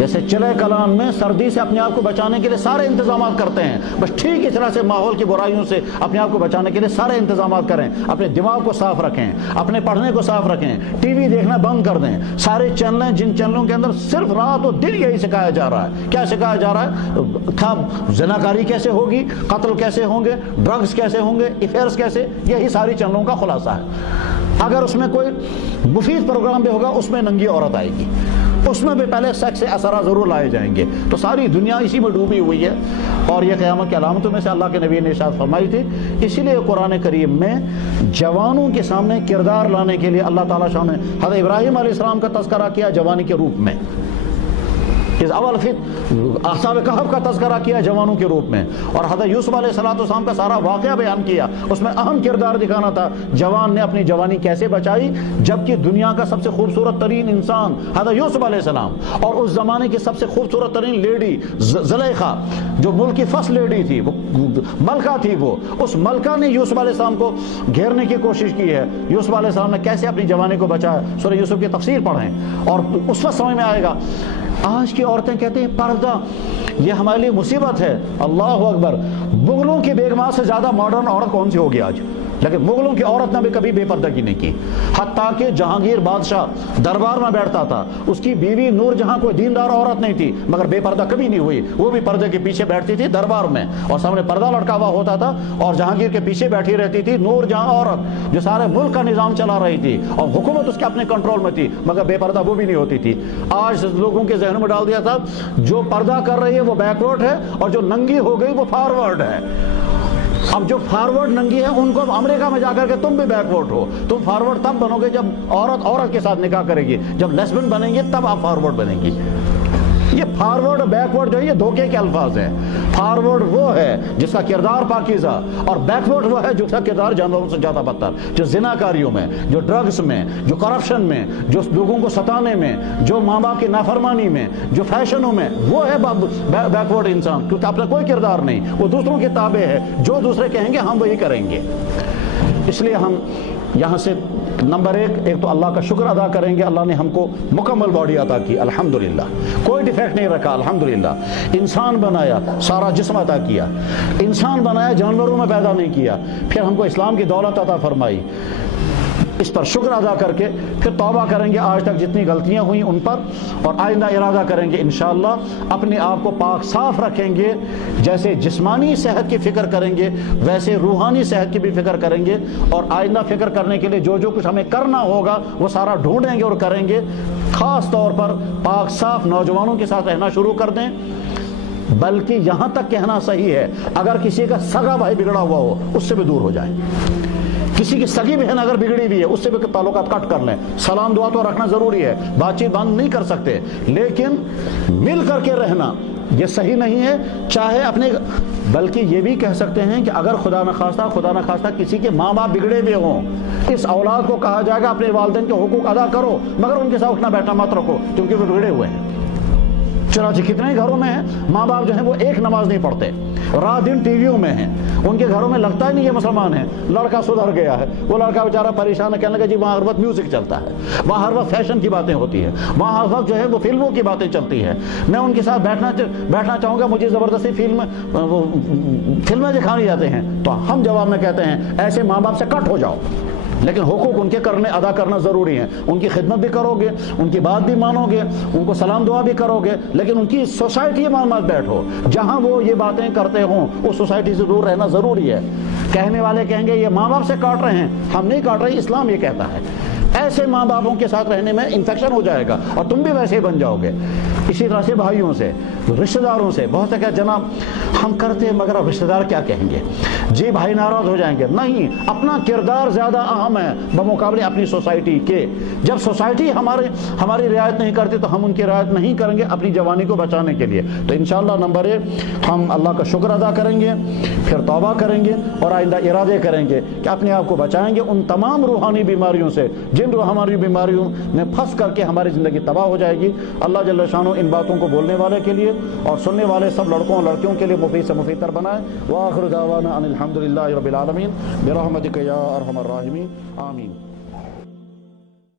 جیسے چلے کلان میں سردی سے اپنے آپ کو بچانے کے لیے سارے انتظامات کرتے ہیں، بس ٹھیک اس طرح سے ماحول کی برائیوں سے اپنے آپ کو بچانے کے لیے سارے انتظامات کریں، اپنے دماغ کو صاف رکھیں، اپنے پڑھنے کو صاف رکھیں، ٹی وی دیکھنا بند کر دیں، سارے چینلیں جن چینلوں کے اندر صرف رات و دن یہی سکھایا جا رہا ہے، کیا سکھایا جا رہا ہے؟ تھا زناکاری کیسے ہوگی، قتل کیسے ہوں گے، ڈرگز کیسے ہوں گے، افیئرس کیسے، یہی ساری چینلوں کا خلاصہ ہے۔ اگر اس میں کوئی مفید پروگرام بھی ہوگا اس میں ننگی عورت آئے گی، اس میں بھی پہلے سیکس اثرات ضرور لائے جائیں گے، تو ساری دنیا اسی میں ڈوبی ہوئی ہے، اور یہ قیامت کی علامتوں میں سے اللہ کے نبی نے ارشاد فرمائی تھی۔ اسی لیے قرآن کریم میں جوانوں کے سامنے کردار لانے کے لیے اللہ تعالیٰ نے حضرت ابراہیم علیہ السلام کا تذکرہ کیا جوانی کے روپ میں، اس اول اصحاب کہف کا تذکرہ کیا جوانوں کے روپ میں، اور حضرت یوسف علیہ السلام کا سارا واقعہ بیان کیا، اس میں اہم کردار دکھانا تھا جوان نے اپنی جوانی کیسے بچائی، جبکہ دنیا کا سب سے خوبصورت ترین انسان حضرت یوسف علیہ السلام، اور اس زمانے کی سب سے خوبصورت ترین لیڈی زلیخا جو ملک کی فرسٹ لیڈی تھی، وہ ملکہ تھی، وہ اس ملکہ نے یوسف علیہ السلام کو گھیرنے کی کوشش کی ہے۔ یوسف علیہ السلام نے کیسے اپنی جوانی کو بچایا، سورہ یوسف کی تفسیر پڑھیں اور اس وقت سمجھ میں آئے گا۔ آج کی عورتیں کہتے ہیں پردہ یہ ہمارے لیے مصیبت ہے، اللہ اکبر، مغلوں کی بیگمات سے زیادہ ماڈرن عورت کون سی ہوگی آج؟ لیکن مغلوں کی عورت نے بھی کبھی بے پردگی نہیں کی، حتیٰ کہ جہانگیر بادشاہ دربار میں بیٹھتا تھا، اس کی بیوی نور جہاں کوئی دیندار عورت نہیں تھی مگر بے پردہ کبھی نہیں ہوئی، وہ بھی پردے کے پیچھے بیٹھتی تھی دربار میں، اور سامنے پردہ لٹکا ہوا ہوتا تھا، اور جہانگیر کے پیچھے بیٹھی رہتی تھی نور جہاں عورت جو سارے ملک کا نظام چلا رہی تھی، اور حکومت اس کے اپنے کنٹرول میں تھی مگر بے پردہ وہ بھی نہیں ہوتی تھی۔ آج لوگوں کے ذہن میں ڈال دیا تھا جو پردہ کر رہی ہے وہ بیکورڈ ہے، اور جو ننگی ہو گئی وہ فارورڈ ہے۔ اب جو فارورڈ ننگی ہے ان کو امریکہ میں جا کر کے تم بھی بیکورڈ ہو، تم فارورڈ تب بنو گے جب عورت عورت کے ساتھ نکاح کرے گی، جب لیسبن بنیں گے تب آپ فارورڈ بنیں گی۔ یہ فارورڈ اور بیکورڈ جو ہے یہ دھوکے کے الفاظ ہیں۔ فارورڈ وہ ہے جس کا کردار پاکیزہ، اور بیکورڈ وہ ہے جس کا کردار جانوروں سے زیادہ بدتر، جو زناکاریوں میں، جو ڈرگز میں، جو کرپشن میں، جو لوگوں کو ستانے میں، جو ماں باپ کی نافرمانی میں، جو فیشنوں میں، وہ ہے بیکورڈ انسان، کیونکہ اپنا کوئی کردار نہیں، وہ دوسروں کے تابع ہے، جو دوسرے کہیں گے ہم وہی کریں گے۔ اس لیے ہم یہاں سے نمبر ایک تو اللہ کا شکر ادا کریں گے، اللہ نے ہم کو مکمل باڈی عطا کی، الحمدللہ، کوئی ڈیفیکٹ نہیں رکھا، الحمدللہ، انسان بنایا، سارا جسم عطا کیا، انسان بنایا، جانوروں میں پیدا نہیں کیا، پھر ہم کو اسلام کی دولت عطا فرمائی، اس پر شکر ادا کر کے پھر توبہ کریں گے آج تک جتنی غلطیاں ہوئیں ان پر، اور آئندہ ارادہ کریں گے انشاءاللہ اپنے آپ کو پاک صاف رکھیں گے، جیسے جسمانی صحت کی فکر کریں گے ویسے روحانی صحت کی بھی فکر کریں گے، اور آئندہ فکر کرنے کے لیے جو کچھ ہمیں کرنا ہوگا وہ سارا ڈھونڈیں گے اور کریں گے۔ خاص طور پر پاک صاف نوجوانوں کے ساتھ رہنا شروع کر دیں، بلکہ یہاں تک کہنا صحیح ہے اگر کسی کا سگا بھائی بگڑا ہوا ہو اس سے بھی دور ہو جائیں، کسی کی سگی بہن اگر بگڑی ہوئی ہے اس سے بھی تعلقات کٹ کر لیں، سلام دعا تو رکھنا ضروری ہے، بات چیت بند نہیں کر سکتے، لیکن مل کر کے رہنا یہ صحیح نہیں ہے، چاہے اپنے، بلکہ یہ بھی کہہ سکتے ہیں کہ اگر خدا نخواستہ کسی کے ماں باپ بگڑے ہوئے ہوں، اس اولاد کو کہا جائے گا اپنے والدین کے حقوق ادا کرو مگر ان کے ساتھ اٹھنا بیٹھنا مت رکھو کیونکہ وہ بگڑے ہوئے ہیں۔ چنانچہ کتنے گھروں میں ہیں ماں باپ جو ہیں وہ ایک نماز نہیں پڑھتے، رات دن ٹی ویوں میں ہیں، ان کے گھروں میں لگتا ہی نہیں یہ مسلمان ہیں، لڑکا سدھر گیا ہے، وہ لڑکا بیچارہ پریشان ہے، کہنے لگا جی وہاں ہر وقت میوزک چلتا ہے، وہاں ہر وقت فیشن کی باتیں ہوتی ہیں، وہاں ہر وقت جو ہے وہ فلموں کی باتیں چلتی ہیں، میں ان کے ساتھ بیٹھنا چاہوں گا، مجھے زبردستی فلمیں دکھائی جاتے ہیں، تو ہم جواب میں کہتے ہیں ایسے ماں باپ سے کٹ ہو جاؤ، لیکن حقوق ان کے ادا کرنا ضروری ہے، ان کی خدمت بھی کرو گے، ان کی بات بھی مانو گے، ان کو سلام دعا بھی کرو گے، لیکن ان کی سوسائٹی میں مت بیٹھو، جہاں وہ یہ باتیں کرتے ہوں اس سوسائٹی سے دور رہنا ضروری ہے۔ کہنے والے کہیں گے یہ ماں باپ سے کاٹ رہے ہیں، ہم نہیں کاٹ رہے، اسلام یہ کہتا ہے ایسے ماں باپوں کے ساتھ رہنے میں انفیکشن ہو جائے گا اور تم بھی ویسے ہی بن جاؤ گے۔ اسی طرح سے بھائیوں سے، رشتہ داروں سے، بہت سے کہ جناب ہم کرتے ہیں مگر رشتہ دار کیا کہیں گے، جی بھائی ناراض ہو جائیں گے، نہیں، اپنا کردار زیادہ اہم ہے بمقابلے اپنی سوسائٹی کے۔ جب سوسائٹی ہماری رعایت نہیں کرتی تو ہم ان کی رعایت نہیں کریں گے اپنی جوانی کو بچانے کے لیے۔ تو انشاءاللہ نمبر 1 ہم اللہ کا شکر ادا کریں گے، پھر توبہ کریں گے اور آئندہ ارادے کریں گے کہ اپنے آپ کو بچائیں گے ان تمام روحانی بیماریوں سے جن ہماری بیماریوں میں پھنس کر کے ہماری زندگی تباہ ہو جائے گی۔ اللہ جل شانہ ان باتوں کو بولنے والے کے لیے اور سننے والے سب لڑکوں اور لڑکیوں کے لیے مفید سے مفید تر بنائے۔ وآخر دعوانا ان الحمدللہ رب العالمین برحمتک یا ارحم الراحمین، آمین۔